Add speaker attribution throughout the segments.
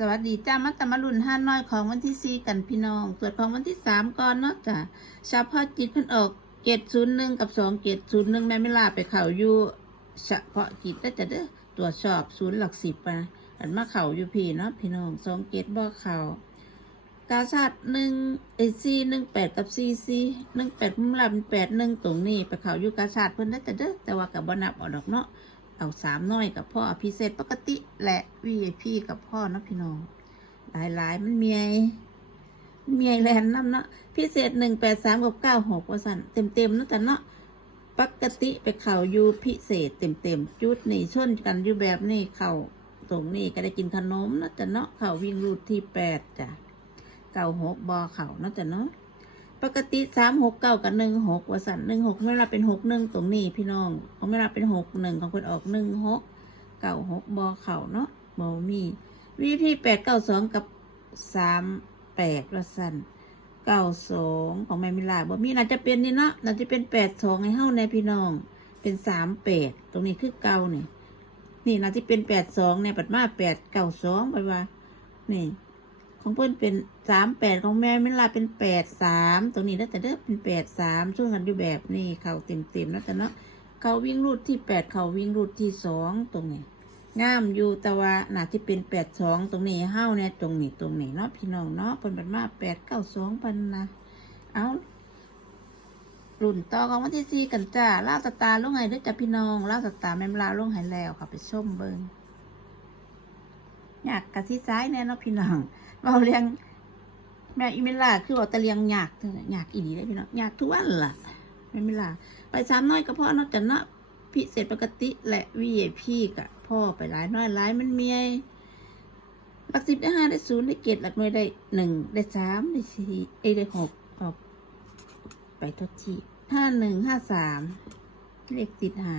Speaker 1: สวัสดีจ้ามาตะมรุ่นห้าน้อยของวันที่สี่กันพี่น้องตรวจของวันที่สามก่อนเนาะจ้ะเฉพาะจิตพิ่นออกเจ็ดศูนย์หนึ่งกับสองเจ็ดศูนย์หนึ่งแม่ไม่ลาไปเข่าอยู่เฉพาะจิตได้แต่เด้อตรวจสอบศูนย์หลักสิบไปอันมาเข่าอยู่พี่เนาะพี่น้องสองเจ็ดบ่เข่ากาชาดหนึ่งเอซีหนึ่งแปดกับซีซีหนึ่งแปดมุ่งลาเป็นแปดหนึ่งตรงนี้ไปเข่าอยู่กาชาดเพิ่นได้แต่เด้อแต่ว่ากับบ่นับออกดอกเนาะ เอาสามน้อยกับพ่อพิเศษปกติและ VIP กับพ่อเนาะพี่น้อง หลายๆ มันเมียเมียแลนน้ำเนาะพิเศษหนึ่งแปดสามกับเก้าหกว่าสันเต็มเต็มๆเนาะแต่เนาะปกติไปเข่าอยู่พิเศษเต็มเต็มๆจุดนี่ชนกันอยู่แบบนี้เข่าตรงนี้ก็ได้กินขนมเนาะแต่เนาะเข่าวิ่งรูดที่แปดจ้ะเก้าหกบอเข่าเนาะแต่เนาะ ปกติสามหกเก้ากับหนึ่งหกว่าสันหนึ่งหกเวลาเป็นหกหนึ่งตรงนี้พี่น้องของเวลาเป็นหกหนึ่งของคนออกหนึ่งหกเก้าหกบอเข่าเนาะบอมีวีพีแปดเก้าสองกับสามแปดวสันเก้าสองของแม่มิลาบอมีน่าจะเป็นนี่เนาะน่าจะเป็นแปดสองให้เฮ้าในพี่น้อง เป็นสามแปดตรงนี้คือเก้านี่นี่น่าจะเป็นแปดสองในปัดมาแปดเก้าสองไปว่านี่ ของเพื่อนเป็นสามแปดของแม่ไม่ลาเป็นแปดสามตรงนี้แล้วแต่เด้อเป็นแปดสามช่วงกันอยู่แบบนี้เข่าเต็มเต็มๆแล้วแต่เนาะเขาวิ่งรูดที่แปดเขาวิ่งรูดที่สองตรงนี้งามอยู่แต่ว่าน่าจะเป็นแปดสองตรงนี้เฮ้าเนี่ยตรงนี้ตรงนี้เนาะพี่น้องเนาะเป็นบัดมาแปดเก้าสองพันนะเอารุ่นต่อของวันที่สี่กันจ้าล่าสตาร์ลงไห้ด้วยจ้าพี่น้องล่าสตาร์แม่มลาลงไห้แล้วค่ะไปชมเบิงอยากกะที่ซ้ายแน่เนาะพี่น้อง เราเลี้ยงแม่อิมิลาคือว่าตะเลี้ยงยากอยากอีดีได้พี่น้องยากทุกวันล่ะแม่อิมิลาไปสามน้อยก็พ่อเนาะแต่เนาะพิเศษปกติและวีไอพีกะพ่อไปหลายน้อยหลายมันเมียหลักสิบได้ห้าได้ศูนย์ได้เกตหลักหน่วยได้หนึ่งได้สามได้สี่เอได้หกออกไปทดทีห้าหนึ่งห้าสามเลขติดห้า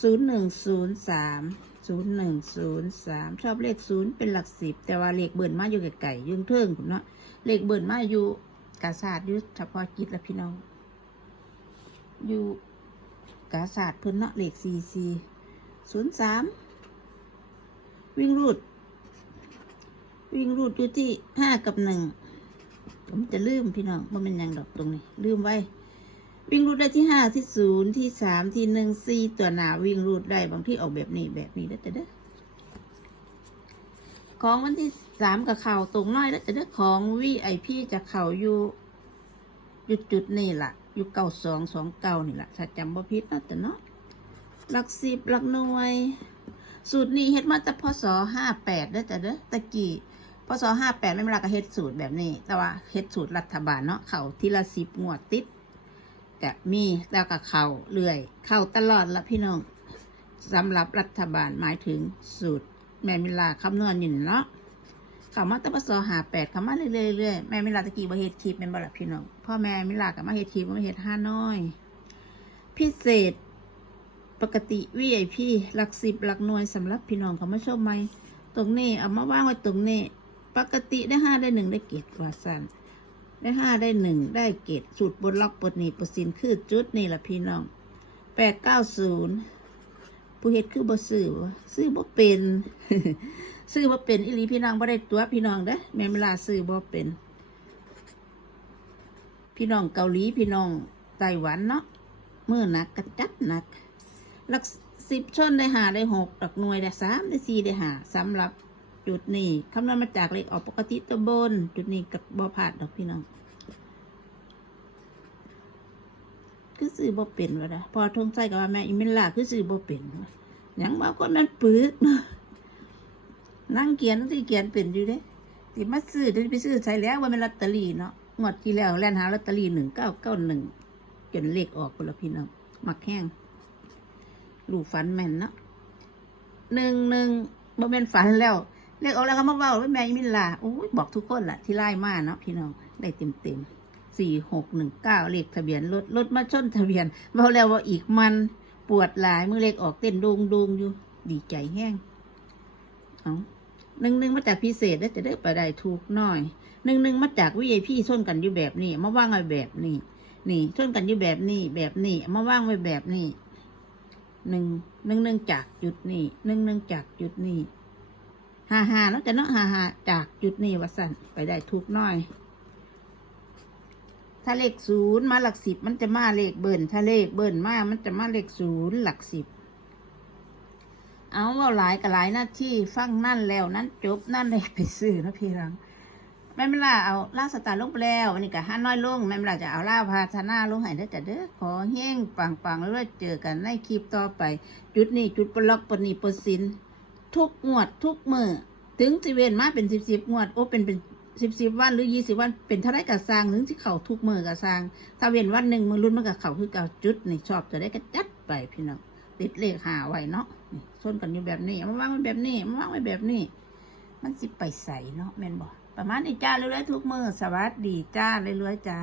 Speaker 1: ศูนย์หนึ่งศูนย์สาม ศูนย์หนึ่งศูนย์สามชอบเลขศูนย์เป็นหลักสิบ แต่ว่าเลขเบิ่นมาอยู่ไก่ยุ่งเทิงผมเนาะเลขเบิ่นมาอยู่กาศาสตร์ยู่เฉพาะกิจละพี่น้อง อยู่กาศาสตร์เพิ่นเนาะเลขสี่สี่ศูนย์สามวิ่งรูด วิ่งรูดอยู่ที่ห้ากับหนึ่งผมจะลืมพี่น้องว่ามันยังดอกตรงนี้ ลืมไว้ วิ่งรูดได้ที่ห้าที่ศูนย์ที่สามที่หนึ่งสี่ตัวหนาวิ่งรูดได้บางที่ออกแบบนี้แบบนี้ได้แต่เด้อของวันที่สามกับเข่าตรงน้อยแล้วแต่เด้อของวีไอพีจะเข่าอยู่อยู่จุดนี่ล่ะอยู่เก้าสองสองเก้านี่ล่ะถ้าจำบ่ผิดนะแต่เนาะหลักสิบหลักหน่วย สูตรนี้เฮ็ดมาแต่พศห้าแปดได้แต่เด้อตะกี้พศห้าแปดไม่เวลาก็เฮ็ดสูตรแบบนี้ แต่ว่าเฮ็ดสูตรรัฐบาลเนาะเข่าทีละสิบงวดติด กะมีแล้วก็เข้าเรื่อย เข้าตลอดละพี่น้องสำหรับรัฐบาลหมายถึงสูตร แม่มิลาคำนวณอยู่เนาะเข้ามาตั้งแต่หาแปดเข้ามาเรื่อยๆแม่มิลาตะกี้มาเฮ็ดคลิปเป็นบ่ละพี่น้องพ่อแม่มิลากับมาเฮ็ดคลิปมาเฮ็ดห้าน้อย พิเศษปกติ VIP หลักสิบหลักหน่วยสำหรับพี่น้องเขามาชมไหมตรงนี้เอามาว่างไว้ตรงนี้ ปกติได้ห้าได้หนึ่งได้เกียรติกว่าสัน ได้ห้าได้หนึ่งได้เกตสูตรบนล็อกบนนีบสินคือจุดนี่แหละพี่น้องแปดเก้าศูนย์ผู้เฮ็ดคือบ่ซื้อบ่ซื้อบ่เป็นซื้อบ่เป็นอีหลีพี่น้องบ่ได้ตัวพี่น้องเด้อแม่เวลาซื้อบ่เป็น พี่น้องเกาหลีพี่น้องไต้หวันเนาะมือหนักกระจัดหนักหลักสิบชนได้หาได้หกหลักหน่วยได้สามได้สี่ได้หาสำหรับ จุดนี้คำนวณมาจากเลขออกปกติตัวบน จุดนี้กับบอผาดดอกพี่น้อง คือสื่อบ่เป็นวะนะพอทงใจกับว่าแม่อิมิลาคือสื่อบ่เป็นวะหยังบางคนมันปึกเนาะนั่งเขียนที่เขียนเป็นอยู่เด้ที่มาซื้อที่ไปซื้อใช้แล้วว่าเป็นลอตเตอรี่เนาะงวดที่แล้วแล่นหาลอตเตอรี่หนึ่งเก้าเก้าหนึ่งจนเลขออกคนละพี่น้องหมักแห้งลูกฝันแม่นเนาะหนึ่งหนึ่งบ่แม่นฝันแล้ว เลขออกแล้วก็มาเว้าว่าแม่อิมิลาโอ้ยบอกทุกคนล่ะที่ไล่มาเนาะพี่น้องได้เต็มเต็มๆสี่หกหนึ่งเก้าเลขทะเบียนรถรถมาชนทะเบียนเบาแล้วว่าอีกมันปวดหลายมือเลขออกเต้นดงดงอยู่ ดีใจแห้งเอาหนึ่งหนึ่งมาจากพิเศษได้จะได้ไปได้ถูกหน่อยหนึ่งหนึ่งมาจากวิไอพี่ชนกันอยู่แบบนี้มาว่างไว้แบบนี้นี่ชนกันอยู่แบบนี้แบบนี้มาว่างไว้แบบนี้หนึ่งหนึ่งหนึ่งจากจุดนี้หนึ่งหนึ่งจากจุดนี้ หาหาเนาะจะเนาะหาหาจากจุดนี้ว่าสั่นไปได้ทุกน้อย ถ้าเลขศูนย์มาหลักสิบมันจะมาเลขเบิ่นถ้าเลขเบิ่นมามันจะมาเลขศูนย์หลักสิบเอาเว่าหลายกับหลายหน้าที่ฟังนั่นแล้วนั้นจบนั่นเลยไปซื้อนะพี่รังแม่เวลาเอาล่าสตาร์ลงไปแล้วอันนี้ก็ห้าน้อยลงแม่เวลาจะเอาล่าพาธนาลงให้ได้แต่เด้อขอเฮ้งปังปังๆแล้วเจอกันในคลิปต่อไป จุดนี้จุดปล็อกปนีปสิน ทุกงวดทุกมือถึงสิเวนมาเป็นสิบสิบงวดโอ้เป็นเป็นสิบสิบวันหรือยี่สิบวันเป็นเท่าไรกับสร้างถึงที่เขาทุกมือกับสร้าง ถ้าเว้นวันหนึ่งมือรุ่นมันกับเขาคือเก่าจุดนี่ชอบจะได้ก็จัดไปพี่น้องติดเลขหาไว้เนาะนี่ส้นกันอยู่แบบนี้มาวางไว้แบบนี้มาวางไว้แบบนี้ มันสิไปใส่เนาะแม่นบอกประมาณนี้จ้าเรื่อยๆทุกมือสวัสดีจ้าเรื่อยๆจ้า